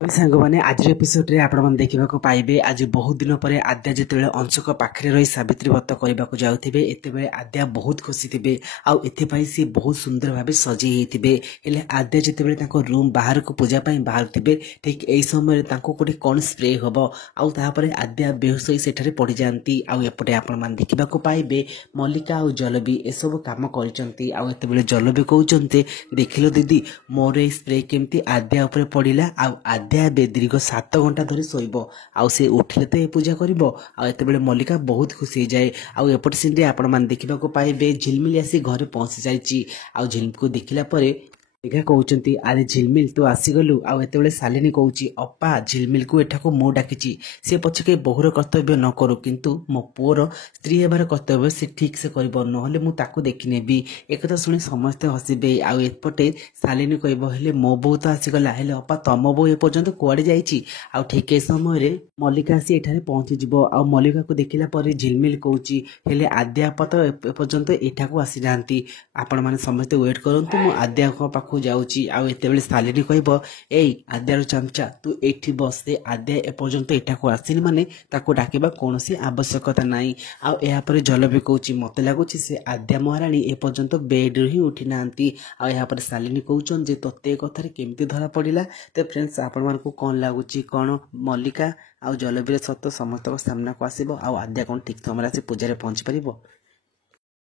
सांग मैंने आज एपिसोड रे आपण मैंने देखा पाइबे आज बहुत दिन पर आद्या जिते अंशुक पाखे रही सावित्री व्रत करने को जाऊे एत आद्या बहुत खुशी थे आउ सी बहुत सुंदर भाव सजे हेले आद्या जिते रूम बाहर को पूजापी बाहर थे ठीक यही समय गोटे कौन स्प्रे हम आउे आद्या बेहोश हो सेठारे पड़ जाती आउटे आपण मैंने देखा पाइबे मल्लिका आउ जलबी एसबू कम कर जलबी कहते देखिल दीदी मोर ये स्प्रे केमती आद्या उपर पड़ा आद्या ए दीर्घ 7 घंटा धरी शोब आउ से उठिले तो ये पूजा कर मल्लिका बहुत खुशी हो जाए आउ एपटे सीन आपण मैंने देखा पाइबे झिलमिल आसी घरे पहुंची जाइए आउ झिलमिल को देखला मेघा कहते आरे झिलमिल तू आसीगलु आते शालिनी कहूँ अपा झिलमिल को एठाको मु डाकी सी पछके बोहर कर्तव्य न करू किंतु मो पुओर स्त्री हेबार कर्तव्य से ठीक से कर ना मुझे देखने एक शुणी समस्ते हसबे आउटे शालिनी कहे मो बो तो आसीगला हेले अपा तम बो एपर्यंत कुआड़े जाइए आउ ठीक ए समय मल्लिका आसी एठारे पहुंचीज आ मल्लिका को देखला झिलमिल कहूँ हेले आद्या अपा तो एपर्यंत एठाको आसी ना आपण मैंने समस्ते वेट करंतु मु आद्या पाखु जाऊँगी आते शालिनी कह आद्यार चमचा तू एठी बस से आद्या एपर्यंत एठाको आसीनी माने ताको डाकिबा कौन आवश्यकता नाई आपर जल भी कहूँ मत लगुच से आद्या महाराणी एपर्यंत बेड रु ही उठी ना आपर शालिनी कहते तोते कथार केमती धरा पड़ा तो फ्रेंड्स आपण मानक कौन लगुच कौन मल्लिका आउ जलबीर सत समस्त सामना को आसो आद्या कौन ठीक समय पूजा पहुंची पार।